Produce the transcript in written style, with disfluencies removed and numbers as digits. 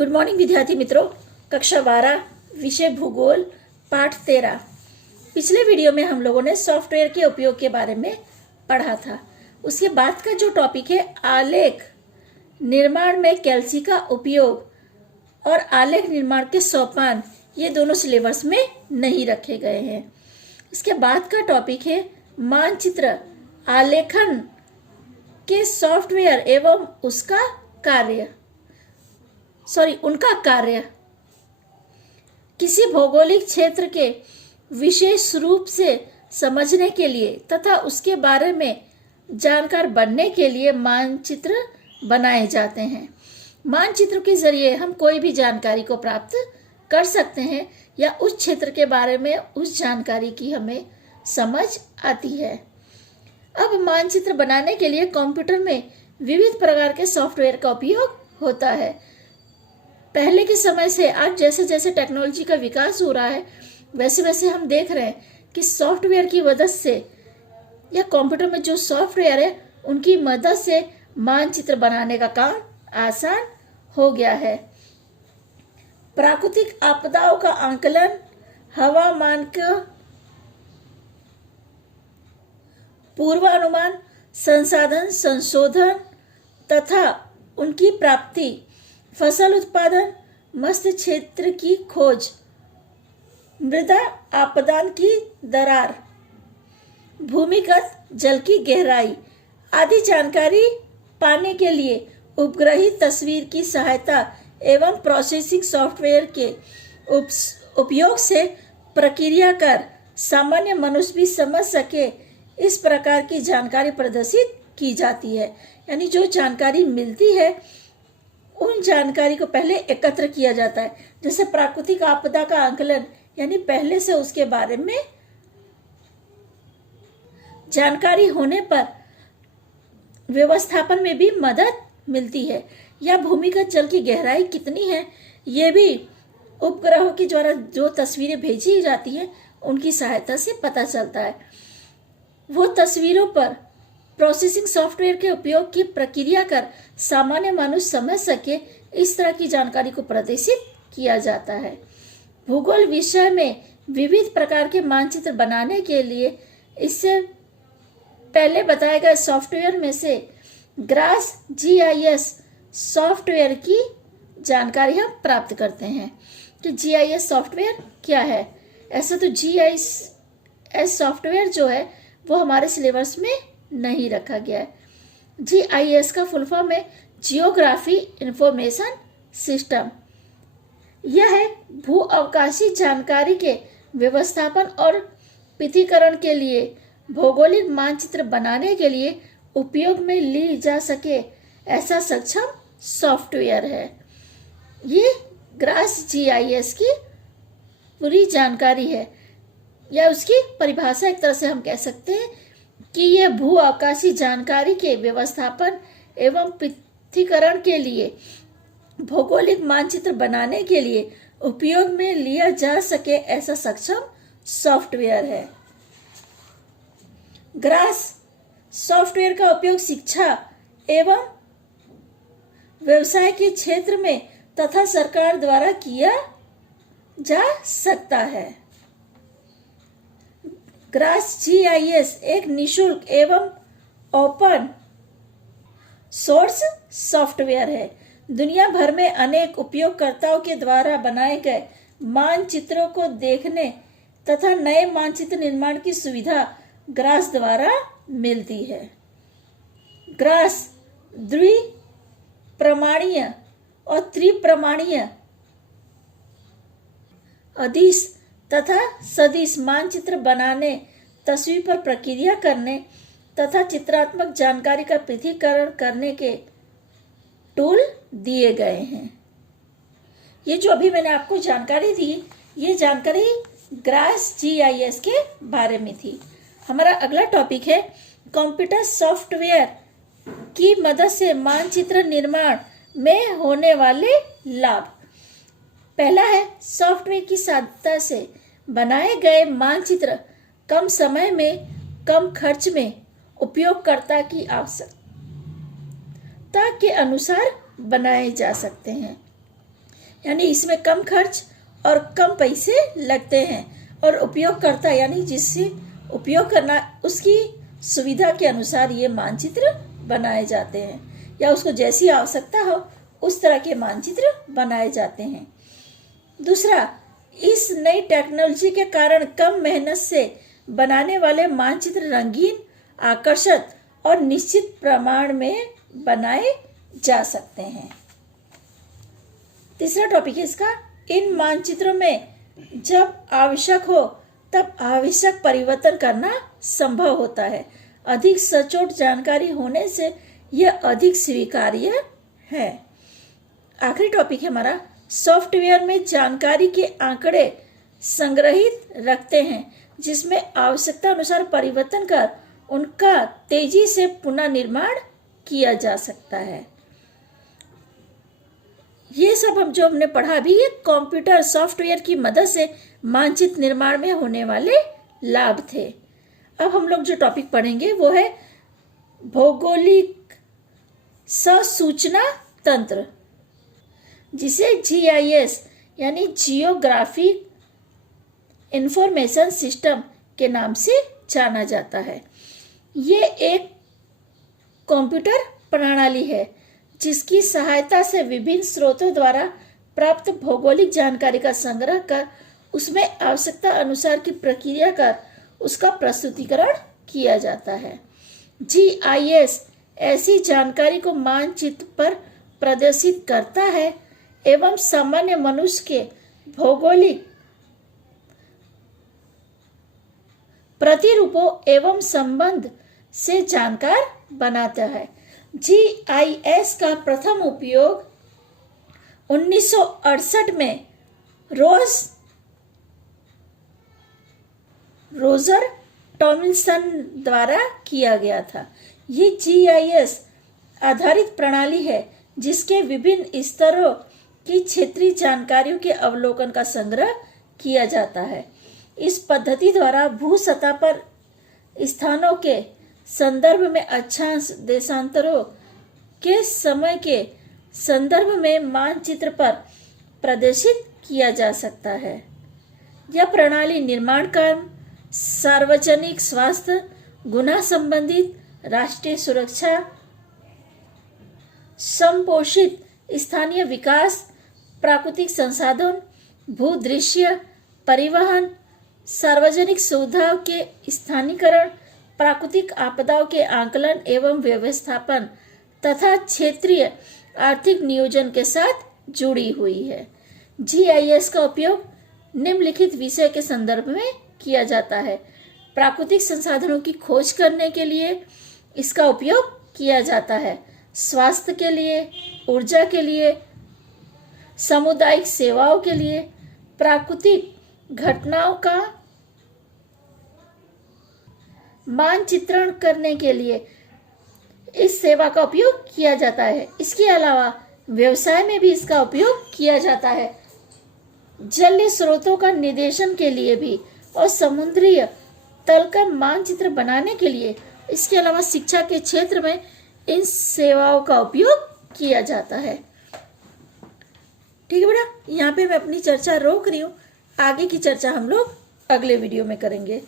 Good morning विद्यार्थी मित्रों। कक्षा 12 विषय भूगोल पाठ 13। पिछले वीडियो में हम लोगों ने सॉफ्टवेयर के उपयोग के बारे में पढ़ा था। उसके बाद का जो टॉपिक है आलेख निर्माण में कैल्सी का उपयोग और आलेख निर्माण के सोपान, ये दोनों सिलेबस में नहीं रखे गए हैं। इसके बाद का टॉपिक है मानचित्र आलेखन के सॉफ्टवेयर एवं उनका कार्य। किसी भौगोलिक क्षेत्र के विशेष रूप से समझने के लिए तथा उसके बारे में जानकार बनने के लिए मानचित्र बनाए जाते हैं। मानचित्र के जरिए हम कोई भी जानकारी को प्राप्त कर सकते हैं या उस क्षेत्र के बारे में उस जानकारी की हमें समझ आती है। अब मानचित्र बनाने के लिए कंप्यूटर में विविध प्रकार के सॉफ्टवेयर का उपयोग होता है। पहले के समय से आज जैसे जैसे टेक्नोलॉजी का विकास हो रहा है, वैसे वैसे हम देख रहे हैं कि सॉफ्टवेयर की मदद से या कंप्यूटर में जो सॉफ्टवेयर है उनकी मदद से मानचित्र बनाने का काम आसान हो गया है। प्राकृतिक आपदाओं का आकलन, हवामान का पूर्वानुमान, संसाधन संशोधन तथा उनकी प्राप्ति, फसल उत्पादन, मत्स्य क्षेत्र की खोज, मृदा आपदान की दरार, भूमिगत जल की गहराई आदि जानकारी पाने के लिए उपग्रही तस्वीर की सहायता एवं प्रोसेसिंग सॉफ्टवेयर के उपयोग से प्रक्रिया कर सामान्य मनुष्य भी समझ सके, इस प्रकार की जानकारी प्रदर्शित की जाती है। यानी जो जानकारी मिलती है उन जानकारी को पहले एकत्र किया जाता है। जैसे प्राकृतिक आपदा का आकलन, यानी पहले से उसके बारे में जानकारी होने पर व्यवस्थापन में भी मदद मिलती है। या भूमिगत जल की गहराई कितनी है, ये भी उपग्रहों के द्वारा जो तस्वीरें भेजी जाती हैं उनकी सहायता से पता चलता है। वो तस्वीरों पर प्रोसेसिंग सॉफ्टवेयर के उपयोग की प्रक्रिया कर सामान्य मनुष्य समझ सके, इस तरह की जानकारी को प्रदर्शित किया जाता है। भूगोल विषय में विविध प्रकार के मानचित्र बनाने के लिए इससे पहले बताए गए सॉफ्टवेयर में से ग्रास GIS सॉफ्टवेयर की जानकारी हम प्राप्त करते हैं कि GIS सॉफ्टवेयर क्या है। ऐसा तो GIS सॉफ्टवेयर जो है वो हमारे सिलेबस में नहीं रखा गया है। GIS का फुल फॉर्म है जियोग्राफी इंफॉर्मेशन सिस्टम। यह है भू अवकाशी जानकारी के व्यवस्थापन और पृथक्करण के लिए भौगोलिक मानचित्र बनाने के लिए उपयोग में ली जा सके ऐसा सक्षम सॉफ्टवेयर है। ये ग्रास GIS की पूरी जानकारी है, या उसकी परिभाषा एक तरह से हम कह सकते हैं कि यह भू अवकाशी जानकारी के व्यवस्थापन एवं पृथक्करण के लिए भौगोलिक मानचित्र बनाने के लिए उपयोग में लिया जा सके ऐसा सक्षम सॉफ्टवेयर है। ग्रास सॉफ्टवेयर का उपयोग शिक्षा एवं व्यवसाय के क्षेत्र में तथा सरकार द्वारा किया जा सकता है। ग्रास GIS एक निशुल्क एवं ओपन सोर्स सॉफ्टवेयर है। दुनिया भर में अनेक उपयोगकर्ताओं के द्वारा बनाए गए मानचित्रों को देखने तथा नए मानचित्र निर्माण की सुविधा ग्रास द्वारा मिलती है। ग्रास द्विप्रमाणीय और त्रिप्रमाणीय अदिश तथा सदिश मानचित्र बनाने, तस्वीर पर प्रक्रिया करने तथा चित्रात्मक जानकारी का पृथक्करण करने के टूल दिए गए हैं। ये जो अभी मैंने आपको जानकारी दी, ये जानकारी ग्रास GIS के बारे में थी। हमारा अगला टॉपिक है कंप्यूटर सॉफ्टवेयर की मदद से मानचित्र निर्माण में होने वाले लाभ। पहला है सॉफ्टवेयर की सहायता से बनाए गए मानचित्र कम समय में कम खर्च में उपयोगकर्ता की आवश्यकता के अनुसार बनाए जा सकते हैं। यानी इसमें कम खर्च और कम पैसे लगते हैं, और उपयोगकर्ता यानी जिससे उपयोग करना उसकी सुविधा के अनुसार ये मानचित्र बनाए जाते हैं, या उसको जैसी आवश्यकता हो उस तरह के मानचित्र बनाए जाते हैं। दूसरा, इस नई टेक्नोलॉजी के कारण कम मेहनत से बनाने वाले मानचित्र रंगीन, आकर्षक और निश्चित प्रमाण में बनाए जा सकते हैं। तीसरा टॉपिक है इसका, इन मानचित्रों में जब आवश्यक हो तब आवश्यक परिवर्तन करना संभव होता है। अधिक सचोट जानकारी होने से यह अधिक स्वीकार्य है। आखिरी टॉपिक है हमारा, सॉफ्टवेयर में जानकारी के आंकड़े संग्रहित रखते हैं जिसमें आवश्यकता अनुसार परिवर्तन कर उनका तेजी से पुनर्निर्माण किया जा सकता है। ये सब जो हमने पढ़ा अभी, ये कंप्यूटर सॉफ्टवेयर की मदद से मानचित्र निर्माण में होने वाले लाभ थे। अब हम लोग जो टॉपिक पढ़ेंगे वो है भौगोलिक सूचना तंत्र, जिसे GIS यानी जियोग्राफिक इंफॉर्मेशन सिस्टम के नाम से जाना जाता है। ये एक कंप्यूटर प्रणाली है जिसकी सहायता से विभिन्न स्रोतों द्वारा प्राप्त भौगोलिक जानकारी का संग्रह कर उसमें आवश्यकता अनुसार की प्रक्रिया कर उसका प्रस्तुतिकरण किया जाता है। GIS ऐसी जानकारी को मानचित्र पर प्रदर्शित करता है एवं सामान्य मनुष्य के भौगोलिक प्रतिरूपों एवं संबंध से जानकार बनाता है। GIS का प्रथम उपयोग 1968 में रोजर टॉमिल्सन द्वारा किया गया था। ये GIS आधारित प्रणाली है जिसके विभिन्न स्तरों की क्षेत्रीय जानकारियों के अवलोकन का संग्रह किया जाता है। इस पद्धति द्वारा भू सतह पर स्थानों के संदर्भ में अक्षांश, देशांतरों के समय के संदर्भ में मानचित्र पर प्रदर्शित किया जा सकता है। यह प्रणाली निर्माण कार्य, सार्वजनिक स्वास्थ्य, गुना संबंधित, राष्ट्रीय सुरक्षा, संपोषित स्थानीय विकास, प्राकृतिक संसाधन, भूदृश्य, परिवहन, सार्वजनिक सुविधाओं के स्थानीकरण, प्राकृतिक आपदाओं के आकलन एवं व्यवस्थापन तथा क्षेत्रीय आर्थिक नियोजन के साथ जुड़ी हुई है। GIS का उपयोग निम्नलिखित विषय के संदर्भ में किया जाता है। प्राकृतिक संसाधनों की खोज करने के लिए इसका उपयोग किया जाता है। स्वास्थ्य के लिए, ऊर्जा के लिए, सामुदायिक सेवाओं के लिए, प्राकृतिक घटनाओं का मानचित्रण करने के लिए इस सेवा का उपयोग किया जाता है। इसके अलावा व्यवसाय में भी इसका उपयोग किया जाता है। जलीय स्रोतों का निर्देशन के लिए भी और समुद्री तल का मानचित्र बनाने के लिए, इसके अलावा शिक्षा के क्षेत्र में इन सेवाओं का उपयोग किया जाता है। ठीक है बेटा, यहाँ पे मैं अपनी चर्चा रोक रही हूँ। आगे की चर्चा हम लोग अगले वीडियो में करेंगे।